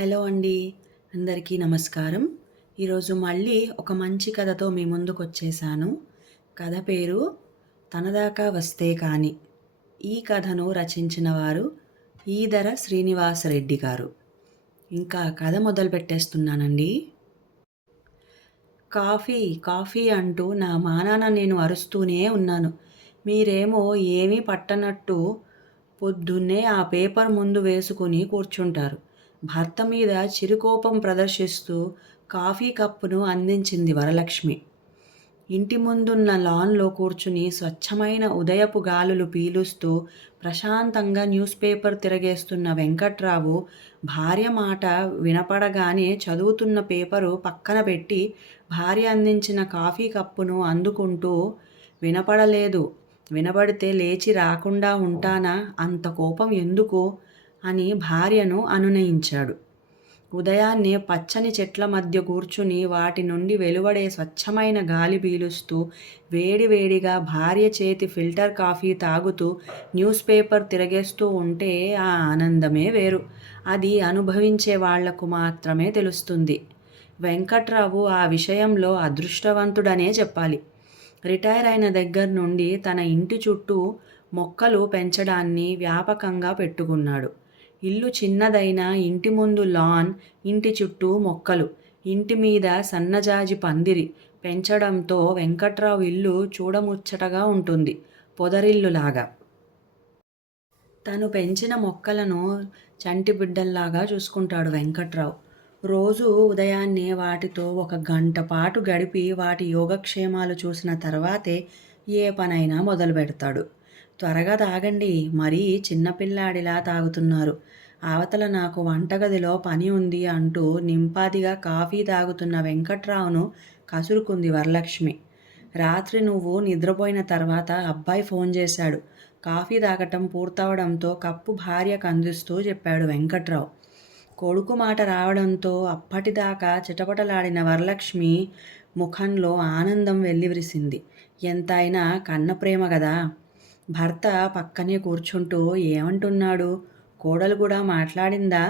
Hello అండి. అందరికీ నమస్కారం. ఈరోజు మళ్ళీ ఒక మంచి కథతో మీ ముందుకొచ్చేసాను. కథ పేరు 'తనదాకా వస్తే కాని'. ఈ కథను రచించిన వారు ఈదర శ్రీనివాసరెడ్డి గారు. ఇంకా కథ మొదలుపెట్టేస్తున్నానండి. కాఫీ, కాఫీ అంటూ నా మానాన నేను అరుస్తూనే ఉన్నాను. మీరేమో ఏమీ పట్టనట్టు పొద్దున్నే ఆ పేపర్ ముందు వేసుకుని కూర్చుంటారు. భర్త మీద చిరుకోపం ప్రదర్శిస్తూ కాఫీ కప్పును అందించింది వరలక్ష్మి. ఇంటి ముందున్న లాన్‌లో కూర్చుని స్వచ్ఛమైన ఉదయపు గాలులు పీలుస్తూ ప్రశాంతంగా న్యూస్ పేపర్ తిరగేస్తున్న వెంకట్రావు భార్య మాట వినపడగానే చదువుతున్న పేపరు పక్కన పెట్టి భార్య అందించిన కాఫీ కప్పును అందుకుంటూ "వినపడలేదు. వినబడితే లేచి రాకుండా ఉంటానా? అంత కోపం ఎందుకు?" అని భార్యను అనునయించాడు. ఉదయాన్నే పచ్చని చెట్ల మధ్య కూర్చుని వాటి నుండి వెలువడే స్వచ్ఛమైన గాలి పీలుస్తూ వేడివేడిగా భార్య చేతి ఫిల్టర్ కాఫీ తాగుతూ న్యూస్ పేపర్ తిరగేస్తూ ఉంటే ఆ ఆనందమే వేరు. అది అనుభవించే వాళ్లకు మాత్రమే తెలుస్తుంది. వెంకట్రావు ఆ విషయంలో అదృష్టవంతుడనే చెప్పాలి. రిటైర్ అయిన దగ్గర నుండి తన ఇంటి చుట్టూ మొక్కలు పెంచడాన్ని వ్యాపకంగా పెట్టుకున్నాడు. ఇల్లు చిన్నదైనా ఇంటి ముందు లాన్, ఇంటి చుట్టూ మొక్కలు, ఇంటి మీద సన్నజాజి పందిరి పెంచడంతో వెంకట్రావు ఇల్లు చూడముచ్చటగా ఉంటుంది. పొదరిల్లులాగా. తను పెంచిన మొక్కలను చంటిబిడ్డల్లాగా చూసుకుంటాడు వెంకట్రావు. రోజూ ఉదయాన్నే వాటితో ఒక గంట పాటు గడిపి వాటి యోగక్షేమాలు చూసిన తర్వాతే ఏ పనైనా మొదలుపెడతాడు. త్వరగా తాగండి, మరీ చిన్నపిల్లాడిలా తాగుతున్నారు. అవతల నాకు వంటగదిలో పని ఉంది అంటూ నింపాదిగా కాఫీ తాగుతున్న వెంకట్రావును కసురుకుంది వరలక్ష్మి. రాత్రి నువ్వు నిద్రపోయిన తర్వాత అబ్బాయి ఫోన్ చేశాడు. కాఫీ తాగటం పూర్తవడంతో కప్పు భార్యకు అందిస్తూ చెప్పాడు వెంకట్రావు. కొడుకు మాట రావడంతో అప్పటిదాకా చిటపటలాడిన వరలక్ష్మి ముఖంలో ఆనందం వెల్లివిరిసింది. ఎంతైనా కన్నప్రేమ గదా. భర్త పక్కనే కూర్చుంటూ ఏమంటున్నాడు? కోడలు కూడా మాట్లాడిందా?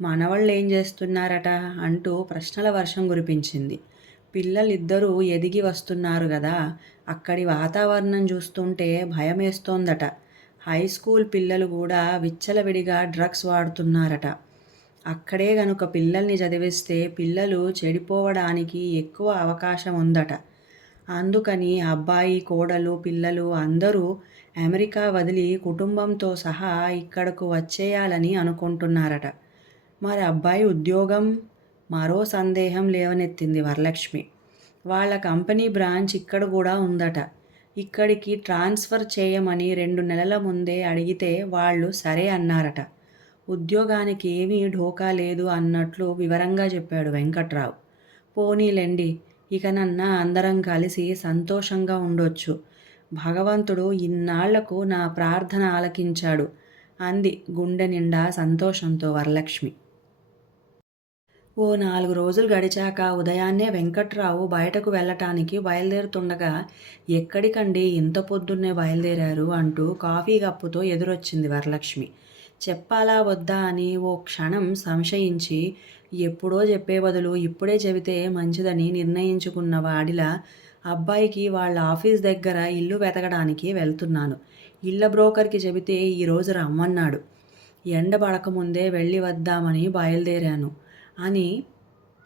మనవళ్ళేం చేస్తున్నారట? అంటూ ప్రశ్నల వర్షం కురిపించింది. పిల్లలిద్దరూ ఎదిగి వస్తున్నారు గదా. అక్కడి వాతావరణం చూస్తుంటే భయమేస్తోందట. హై స్కూల్ పిల్లలు కూడా విచ్చలవిడిగా డ్రగ్స్ వాడుతున్నారట. అక్కడే గనుక పిల్లల్ని చదివిస్తే పిల్లలు చెడిపోవడానికి ఎక్కువ అవకాశం ఉందట. అందుకని అబ్బాయి, కోడలు, పిల్లలు అందరూ అమెరికా వదిలి కుటుంబంతో సహా ఇక్కడకు వచ్చేయాలని అనుకుంటున్నారట. మరి అబ్బాయి ఉద్యోగం? మరో సందేహం లేవనెత్తింది వరలక్ష్మి. వాళ్ళ కంపెనీ బ్రాంచ్ ఇక్కడ కూడా ఉందట. ఇక్కడికి ట్రాన్స్ఫర్ చేయమని 2 నెలల ముందే అడిగితే వాళ్ళు సరే అన్నారట. ఉద్యోగానికి ఏమీ ఢోకా లేదు అన్నట్లు వివరంగా చెప్పాడు వెంకట్రావు. పోనీలెండి, ఇకనన్నా అందరం కలిసి సంతోషంగా ఉండొచ్చు. భగవంతుడు ఇన్నాళ్లకు నా ప్రార్థన ఆలకించాడు అంది గుండె నిండా సంతోషంతో వరలక్ష్మి. ఓ 4 రోజులు గడిచాక ఉదయాన్నే వెంకట్రావు బయటకు వెళ్ళటానికి బయలుదేరుతుండగా ఎక్కడికండి ఇంత పొద్దున్నే బయలుదేరారు అంటూ కాఫీ కప్పుతో ఎదురొచ్చింది వరలక్ష్మి. చెప్పాలా వద్దా అని ఓ క్షణం సంశయించి ఎప్పుడో చెప్పే బదులు ఇప్పుడే చెబితే మంచిదని నిర్ణయించుకున్న వాడిలా అబ్బాయికి వాళ్ళ ఆఫీస్ దగ్గర ఇల్లు వెతకడానికి వెళ్తున్నాను. ఇళ్ళ బ్రోకర్కి చెబితే ఈరోజు రమ్మన్నాడు. ఎండ పడకముందే వెళ్ళి వద్దామని బయలుదేరాను అని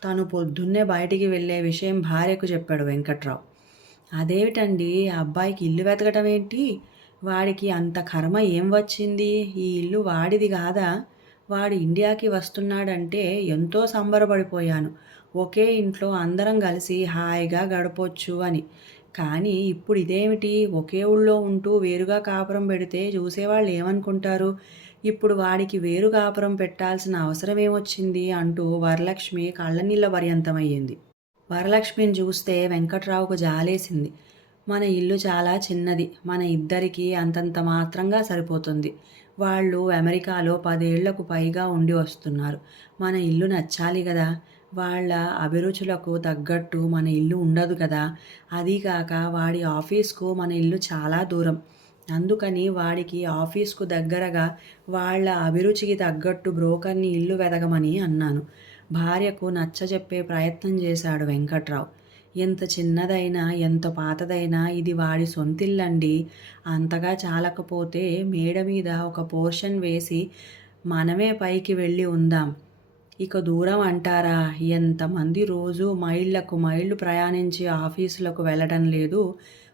తను పొద్దున్నే బయటికి వెళ్ళే విషయం భార్యకు చెప్పాడు వెంకట్రావు. అదేమిటండి, అబ్బాయికి ఇల్లు వెతకటం ఏంటి? వాడికి అంత కర్మ ఏం వచ్చింది? ఈ ఇల్లు వాడిది కాదా? వాడు ఇండియాకి వస్తున్నాడంటే ఎంతో సంబరపడిపోయాను. ఒకే ఇంట్లో అందరం కలిసి హాయిగా గడపొచ్చు అని. కానీ ఇప్పుడు ఇదేమిటి? ఒకే ఊళ్ళో ఉంటూ వేరుగా కాపురం పెడితే చూసేవాళ్ళు ఏమనుకుంటారు? ఇప్పుడు వాడికి వేరు కాపురం పెట్టాల్సిన అవసరం ఏమొచ్చింది? అంటూ వరలక్ష్మి కళ్ళనీళ్ళ పర్యంతమయ్యింది. వరలక్ష్మిని చూస్తే వెంకట్రావుకు జాలేసింది. మన ఇల్లు చాలా చిన్నది. మన ఇద్దరికీ అంతంత మాత్రంగా సరిపోతుంది. వాళ్ళు అమెరికాలో 10 ఏళ్లకు పైగా ఉండి వస్తున్నారు. మన ఇల్లు నచ్చాలి గదా. వాళ్ళ అభిరుచులకు తగ్గట్టు మన ఇల్లు ఉండదు కదా. అదీగాక వాడి ఆఫీస్కు మన ఇల్లు చాలా దూరం. అందుకని వాడికి ఆఫీస్కు దగ్గరగా వాళ్ళ అభిరుచికి తగ్గట్టు బ్రోకర్ని ఇల్లు వెతకమని అన్నాను. భార్యకు నచ్చజెప్పే ప్రయత్నం చేశాడు వెంకట్రావు. ఎంత చిన్నదైనా ఎంత పాతదైనా ఇది వాడి సొంతిల్లండి. అంతగా చాలకపోతే మేడ మీద ఒక పోర్షన్ వేసి మనమే పైకి వెళ్ళి ఉందాం. ఇక దూరం అంటారా? ఎంతమంది రోజు మైళ్ళకు మైళ్ళు ప్రయాణించి ఆఫీసులకు వెళ్ళటం లేదు.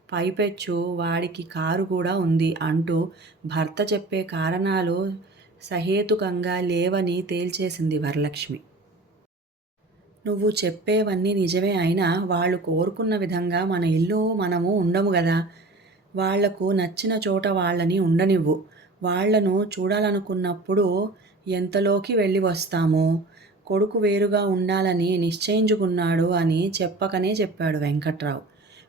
పైపెచ్చు వాడికి కారు కూడా ఉంది అంటూ భర్త చెప్పే కారణాలు సహేతుకంగా లేవని తేల్చేసింది వరలక్ష్మి. నువ్వు చెప్పేవన్నీ నిజమే అయినా వాళ్ళు కోరుకున్న విధంగా మన ఇల్లు మనము ఉండము గదా! వాళ్లకు నచ్చిన చోట వాళ్ళని ఉండనివ్వు. వాళ్లను చూడాలనుకున్నప్పుడు ఎంతలోకి వెళ్ళి వస్తాము. కొడుకు వేరుగా ఉండాలని నిశ్చయించుకున్నాడు అని చెప్పకనే చెప్పాడు వెంకట్రావు.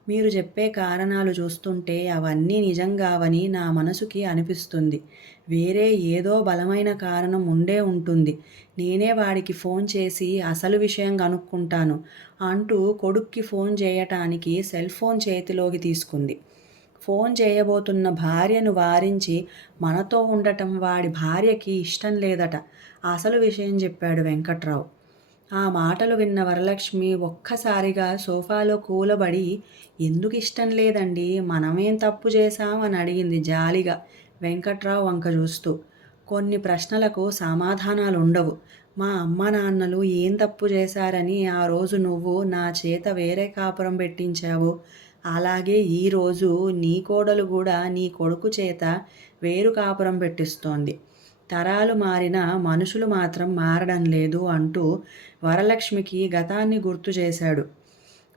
మీరు చెప్పే కారణాలు చూస్తుంటే అవన్నీ నిజంగావని నా మనసుకి అనిపిస్తుంది. వేరే ఏదో బలమైన కారణం ఉండే ఉంటుంది. నేనే వాడికి ఫోన్ చేసి అసలు విషయం కనుక్కుంటాను అంటూ కొడుక్కి ఫోన్ చేయటానికి సెల్ ఫోన్ చేతిలోకి తీసుకుంది. ఫోన్ చేయబోతున్న భార్యను వారించి మనతో ఉండటం వాడి భార్యకి ఇష్టం లేదట. అసలు విషయం చెప్పాడు వెంకట్రావు. ఆ మాటలు విన్న వరలక్ష్మి ఒక్కసారిగా సోఫాలో కూలబడి, ఎందుకు ఇష్టం లేదండి, మనమేం తప్పు చేశాం అని అడిగింది జాలిగా వెంకట్రావు వంక చూస్తూ. కొన్ని ప్రశ్నలకు సమాధానాలుండవు. మా అమ్మ నాన్నలు ఏం తప్పు చేశారని ఆ రోజు నువ్వు నా చేత వేరే కాపురం పెట్టించావు, అలాగే ఈరోజు నీ కోడలు కూడా నీ కొడుకు చేత వేరు కాపురం పెట్టిస్తోంది. తరాలు మారినా మనుషులు మాత్రం మారడం లేదు అంటూ వరలక్ష్మికి గతాన్ని గుర్తు చేశాడు.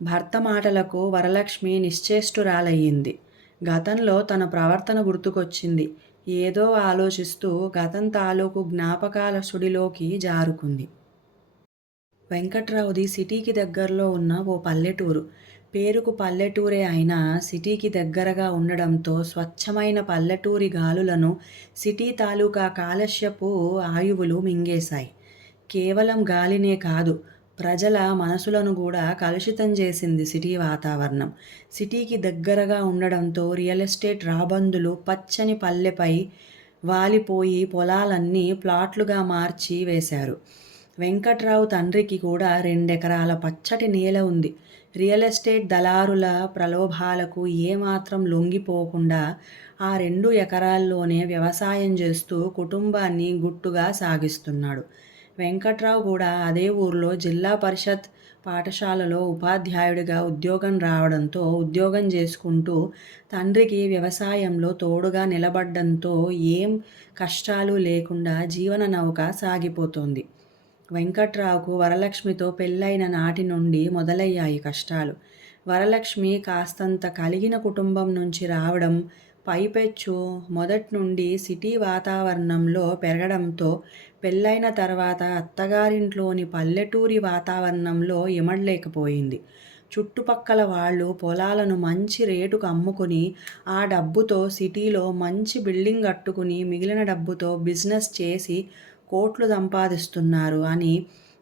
భర్త మాటలకు వరలక్ష్మి నిశ్చేష్టురాలయ్యింది. గతంలో తన ప్రవర్తన గుర్తుకొచ్చింది. ఏదో ఆలోచిస్తూ గతం తాలూకు జ్ఞాపకాల సుడిలోకి జారుకుంది. వెంకట్రావుది సిటీకి దగ్గరలో ఉన్న ఓ పల్లెటూరు. పేరుకు పల్లెటూరే అయినా సిటీకి దగ్గరగా ఉండడంతో స్వచ్ఛమైన పల్లెటూరి గాలులను సిటీ తాలూకా కాలస్యపు ఆయువులు మింగేశాయి. కేవలం గాలినే కాదు, ప్రజల మనసులను కూడా కలుషితం చేసింది సిటీ వాతావరణం. సిటీకి దగ్గరగా ఉండడంతో రియల్ ఎస్టేట్ రాబందులు పచ్చని పల్లెపై వాలిపోయి పొలాలన్నీ ప్లాట్లుగా మార్చి వేశారు. వెంకట్రావు తండ్రికి కూడా 2 ఎకరాల పచ్చటి నేల ఉంది. రియల్ ఎస్టేట్ దళారుల ప్రలోభాలకు ఏమాత్రం లొంగిపోకుండా ఆ 2 ఎకరాల్లోనే వ్యవసాయం చేస్తూ కుటుంబాన్ని గుట్టుగా సాగిస్తున్నాడు. వెంకట్రావు కూడా అదే ఊర్లో జిల్లా పరిషత్ పాఠశాలలో ఉపాధ్యాయుడిగా ఉద్యోగం రావడంతో ఉద్యోగం చేసుకుంటూ తండ్రికి వ్యవసాయంలో తోడుగా నిలబడ్డంతో ఏం కష్టాలు లేకుండా జీవన నౌక సాగిపోతోంది. వెంకట్రావుకు వరలక్ష్మితో పెళ్ళైన నాటి నుండి మొదలయ్యాయి కష్టాలు. వరలక్ష్మి కాస్తంత కలిగిన కుటుంబం నుంచి రావడం, పైపెచ్చు మొదటి నుండి సిటీ వాతావరణంలో పెరగడంతో పెళ్ళైన తర్వాత అత్తగారింట్లోని పల్లెటూరి వాతావరణంలో ఇమడలేకపోయింది. చుట్టుపక్కల వాళ్ళు పొలాలను మంచి రేటుకు అమ్ముకుని ఆ డబ్బుతో సిటీలో మంచి బిల్డింగ్ కట్టుకుని మిగిలిన డబ్బుతో బిజినెస్ చేసి కోట్లు సంపాదిస్తున్నారు అని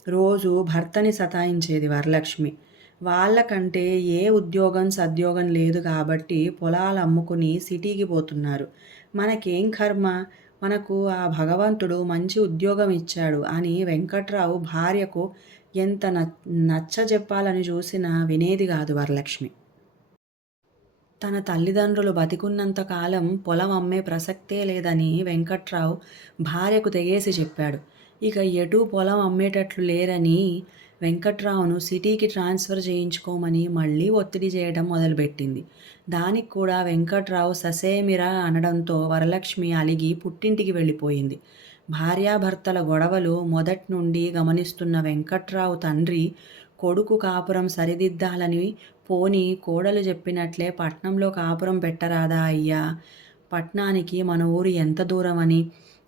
రోజు భర్తని సతాయించేది వరలక్ష్మి. వాళ్ళకంటే ఏ ఉద్యోగం సద్యోగం లేదు కాబట్టి పొలాలు అమ్ముకుని సిటీకి పోతున్నారు. మనకేం కర్మ, మనకు ఆ భగవంతుడు మంచి ఉద్యోగం ఇచ్చాడు అని వెంకట్రావు భార్యకు ఎంత నచ్చజెప్పాలని చూసినా వినేది కాదు వరలక్ష్మి. తన తల్లిదండ్రులు బతికున్నంత కాలం పొలం అమ్మే ప్రసక్తే లేదని వెంకట్రావు భార్యకు తెగేసి చెప్పాడు. ఇక ఎటూ పొలం అమ్మేటట్లు లేరని వెంకట్రావును సిటీకి ట్రాన్స్ఫర్ చేయించుకోమని మళ్ళీ ఒత్తిడి చేయడం మొదలుపెట్టింది. దానికి కూడా వెంకట్రావు ససేమిరా అనడంతో వరలక్ష్మి అలిగి పుట్టింటికి వెళ్ళిపోయింది. భార్యాభర్తల గొడవలు మొదటి నుండి గమనిస్తున్న వెంకట్రావు తండ్రి కొడుకు కాపురం సరిదిద్దాలని, పోనీ కోడలు చెప్పినట్లే పట్నంలో కాపురం పెట్టరాదా అయ్యా, పట్నానికి మన ఊరు ఎంత దూరమని,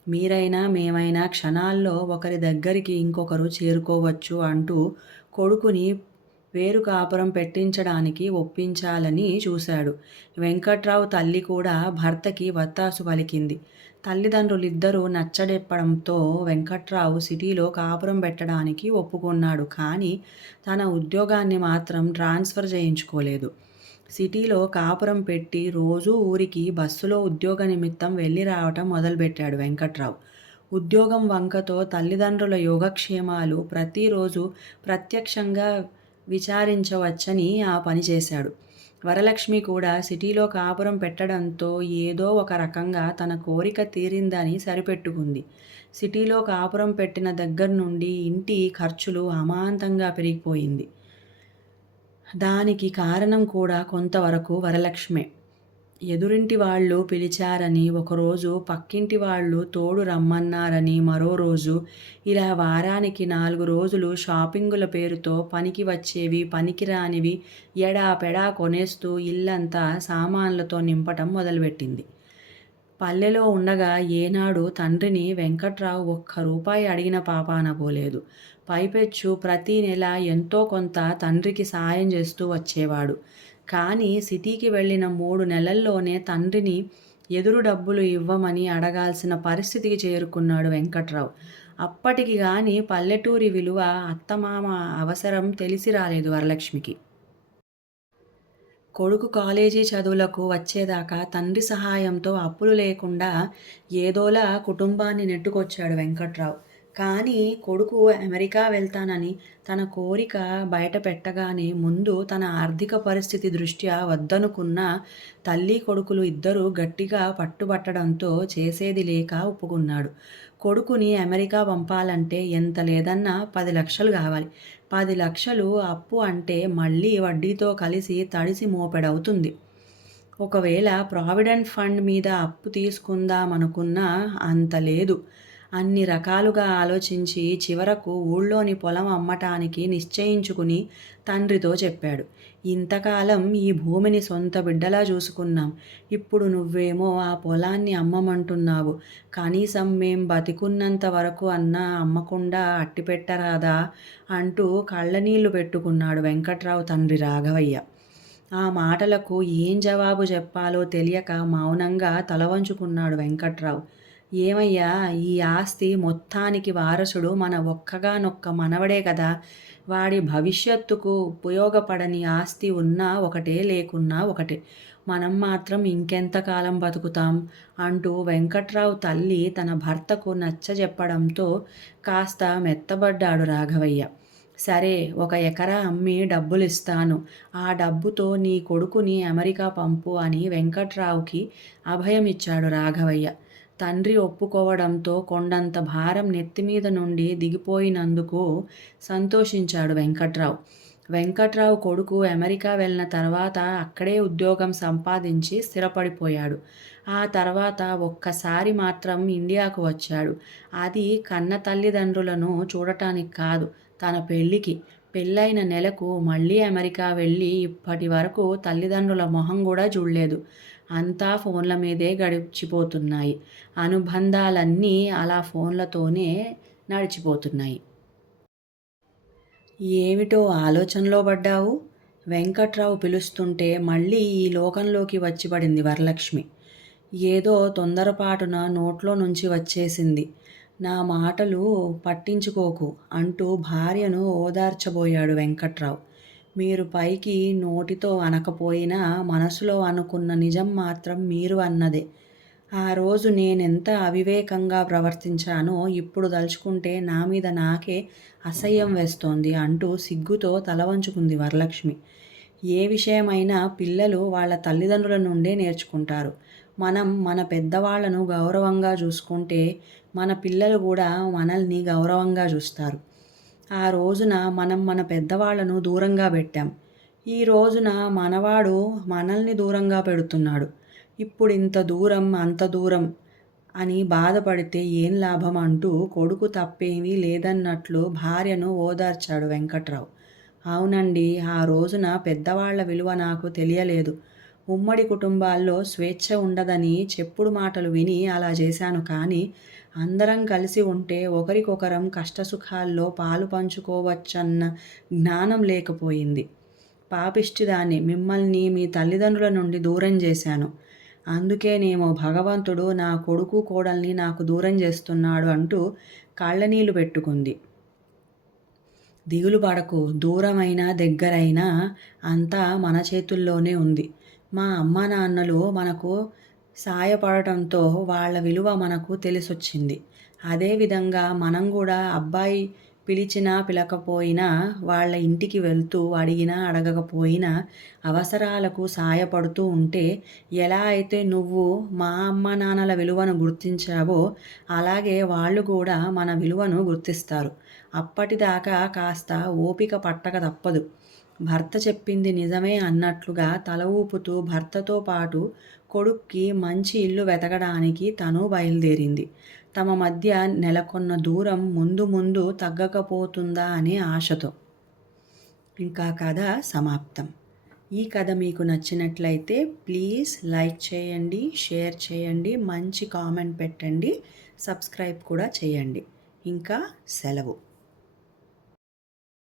మీరైనా మేమైనా క్షణాల్లో ఒకరి దగ్గరికి ఇంకొకరు చేరుకోవచ్చు అంటూ కొడుకుని వేరు కాపురం పెట్టించడానికి ఒప్పించాలని చూశాడు. వెంకట్రావు తల్లి కూడా భర్తకి వత్తాసు పలికింది. తల్లిదండ్రులిద్దరూ నచ్చడెప్పడంతో వెంకట్రావు సిటీలో కాపురం పెట్టడానికి ఒప్పుకున్నాడు. కానీ తన ఉద్యోగాన్ని మాత్రం ట్రాన్స్ఫర్ చేయించుకోలేదు. సిటీలో కాపురం పెట్టి రోజూ ఊరికి బస్సులో ఉద్యోగ నిమిత్తం వెళ్ళి రావటం మొదలుపెట్టాడు వెంకట్రావు. ఉద్యోగం వంకతో తల్లిదండ్రుల యోగక్షేమాలు ప్రతిరోజు ప్రత్యక్షంగా విచారించవచ్చని ఆ పని చేశాడు. వరలక్ష్మి కూడా సిటీలో కాపురం పెట్టడంతో ఏదో ఒక రకంగా తన కోరిక తీరిందని సరిపెట్టుకుంది. సిటీలో కాపురం పెట్టిన దగ్గర నుండి ఇంటి ఖర్చులు అమాంతంగా పెరిగిపోయింది. దానికి కారణం కూడా కొంతవరకు వరలక్ష్మే. ఎదురింటి వాళ్ళు పిలిచారని ఒకరోజు, పక్కింటి వాళ్ళు తోడు రమ్మన్నారని మరో రోజు, ఇలా వారానికి 4 రోజులు షాపింగుల పేరుతో పనికి వచ్చేవి, పనికిరానివి ఎడాపెడా కొనేస్తూ ఇల్లంతా సామాన్లతో నింపటం మొదలుపెట్టింది. పల్లెలో ఉండగా ఏనాడు తండ్రిని వెంకట్రావు ఒక్క రూపాయి అడిగిన పాపాన పోలేదు. పైపెచ్చు ప్రతి నెల ఎంతో కొంత తండ్రికి సాయం చేస్తూ వచ్చేవాడు. కానీ సిటీకి వెళ్ళిన 3 నెలల్లోనే తండ్రిని ఎదురు డబ్బులు ఇవ్వమని అడగాల్సిన పరిస్థితికి చేరుకున్నాడు వెంకట్రావు. అప్పటికి గాని పల్లెటూరి విలువ, అత్తమామ అవసరం తెలిసి రాలేదు వరలక్ష్మికి. కొడుకు కాలేజీ చదువులకు వచ్చేదాకా తండ్రి సహాయంతో అప్పులు లేకుండా ఏదోలా కుటుంబాన్ని నెట్టుకొచ్చాడు వెంకట్రావు. కానీ కొడుకు అమెరికా వెళ్తానని తన కోరిక బయట పెట్టగానే ముందు తన ఆర్థిక పరిస్థితి దృష్ట్యా వద్దనుకున్న తల్లి కొడుకులు ఇద్దరూ గట్టిగా పట్టుబట్టడంతో చేసేది లేక ఒప్పుకున్నాడు. కొడుకుని అమెరికా పంపాలంటే ఎంత లేదన్నా 10 లక్షలు కావాలి. 10 లక్షలు అప్పు అంటే మళ్ళీ వడ్డీతో కలిసి తడిసి మోపెడవుతుంది. ఒకవేళ ప్రావిడెంట్ ఫండ్ మీద అప్పు తీసుకుందామనుకున్నా అంత లేదు. అన్ని రకాలుగా ఆలోచించి చివరకు ఊళ్ళోని పొలం అమ్మటానికి నిశ్చయించుకుని తండ్రితో చెప్పాడు. ఇంతకాలం ఈ భూమిని సొంత బిడ్డలా చూసుకున్నాం. ఇప్పుడు నువ్వేమో ఆ పొలాన్ని అమ్మమంటున్నావు. కనీసం మేం బతికున్నంత వరకు అన్నా అమ్మకుండా అట్టిపెట్టరాదా అంటూ కళ్ళనీళ్లు పెట్టుకున్నాడు వెంకట్రావు తండ్రి రాఘవయ్య. ఆ మాటలకు ఏం జవాబు చెప్పాలో తెలియక మౌనంగా తలవంచుకున్నాడు వెంకట్రావు. ఏమయ్యా, ఈ ఆస్తి మొత్తానికి వారసుడు మన ఒక్కగానొక్క మనవడే కదా. వాడి భవిష్యత్తుకు ఉపయోగపడని ఆస్తి ఉన్నా ఒకటే, లేకున్నా ఒకటే. మనం మాత్రం ఇంకెంతకాలం బతుకుతాం అంటూ వెంకట్రావు తల్లి తన భర్తకు నచ్చజెప్పడంతో కాస్త మెత్తబడ్డాడు రాఘవయ్య. సరే, 1 ఎకరా అమ్మి డబ్బులిస్తాను. ఆ డబ్బుతో నీ కొడుకుని అమెరికా పంపు అని వెంకట్రావుకి అభయమిచ్చాడు రాఘవయ్య. తండ్రి ఒప్పుకోవడంతో కొండంత భారం నెత్తిమీద నుండి దిగిపోయినందుకు సంతోషించాడు వెంకట్రావు. వెంకట్రావు కొడుకు అమెరికా వెళ్ళిన తర్వాత అక్కడే ఉద్యోగం సంపాదించి స్థిరపడిపోయాడు. ఆ తర్వాత ఒక్కసారి మాత్రం ఇండియాకు వచ్చాడు. అది కన్న తల్లిదండ్రులను చూడటానికి కాదు, తన పెళ్ళికి. పెళ్ళైన నెలకు మళ్ళీ అమెరికా వెళ్ళి ఇప్పటి వరకు తల్లిదండ్రుల మొహం కూడా చూడలేదు. అంతా ఫోన్ల మీదే గడిచిపోతున్నాయి. అనుబంధాలన్నీ అలా ఫోన్లతోనే నడిచిపోతున్నాయి. ఏమిటో ఆలోచనలో పడ్డావు? వెంకట్రావు పిలుస్తుంటే మళ్ళీ ఈ లోకంలోకి వచ్చి పడింది వరలక్ష్మి. ఏదో తొందరపాటున నోట్లో నుంచి వచ్చేసింది. నా మాటలు పట్టించుకోకు అంటూ భార్యను ఓదార్చబోయాడు వెంకట్రావు. మీరు పైకి నోటితో అనకపోయినా మనసులో అనుకున్న నిజం మాత్రం మీరు అన్నదే. ఆ రోజు నేనెంత అవివేకంగా ప్రవర్తించానో ఇప్పుడు తలుచుకుంటే నా మీద నాకే అసహ్యం వేస్తోంది అంటూ సిగ్గుతో తలవంచుకుంది వరలక్ష్మి. ఏ విషయమైనా పిల్లలు వాళ్ళ తల్లిదండ్రుల నుండే నేర్చుకుంటారు. మనం మన పెద్దవాళ్లను గౌరవంగా చూసుకుంటే మన పిల్లలు కూడా మనల్ని గౌరవంగా చూస్తారు. ఆ రోజున మనం మన పెద్దవాళ్లను దూరంగా పెట్టాం. ఈ రోజున మనవాడు మనల్ని దూరంగా పెడుతున్నాడు. ఇప్పుడు ఇంత దూరం, అంత దూరం అని బాధపడితే ఏం లాభం అంటూ కొడుకు తప్పేమీ లేదన్నట్లు భార్యను ఓదార్చాడు వెంకట్రావు. అవునండి, ఆ రోజున పెద్దవాళ్ల విలువ నాకు తెలియలేదు. ఉమ్మడి కుటుంబాల్లో స్వేచ్ఛ ఉండదని చెప్పుడు మాటలు విని అలా చేశాను. కానీ అందరం కలిసి ఉంటే ఒకరికొకరం కష్టసుఖాల్లో పాలు పంచుకోవచ్చన్న జ్ఞానం లేకపోయింది. పాపిష్టిదాన్ని, మిమ్మల్ని మీ తల్లిదండ్రుల నుండి దూరం చేశాను. అందుకేనేమో భగవంతుడు నా కొడుకు కోడల్ని నాకు దూరం చేస్తున్నాడు అంటూ కళ్ళనీళ్లు పెట్టుకుంది. దిగులు పడకు, దూరమైనా దగ్గరైనా అంతా మన చేతుల్లోనే ఉంది. మా అమ్మా నాన్నలు మనకు సాయపడటంతో వాళ్ళ విలువ మనకు తెలిసొచ్చింది. అదేవిధంగా మనం కూడా అబ్బాయి పిలిచినా పిలకపోయినా వాళ్ళ ఇంటికి వెళ్తూ అడిగినా అడగకపోయినా అవసరాలకు సాయపడుతూ ఉంటే ఎలా అయితే నువ్వు మా అమ్మ నాన్నల విలువను గుర్తించావో అలాగే వాళ్ళు కూడా మన విలువను గుర్తిస్తారు. అప్పటిదాకా కాస్త ఓపిక పట్టక తప్పదు. భర్త చెప్పింది నిజమే అన్నట్లుగా తల ఊపుతూ భర్తతో పాటు కొడుక్కి మంచి ఇల్లు వెతకడానికి తను బయలుదేరింది. తమ మధ్య నెలకొన్న దూరం ముందు ముందు తగ్గకపోతుందా అనే ఆశతో. ఇంకా కథ సమాప్తం. ఈ కథ మీకు నచ్చినట్లయితే ప్లీజ్ లైక్ చేయండి, షేర్ చేయండి, మంచి కామెంట్ పెట్టండి, సబ్స్క్రైబ్ కూడా చేయండి. ఇంకా సెలవు.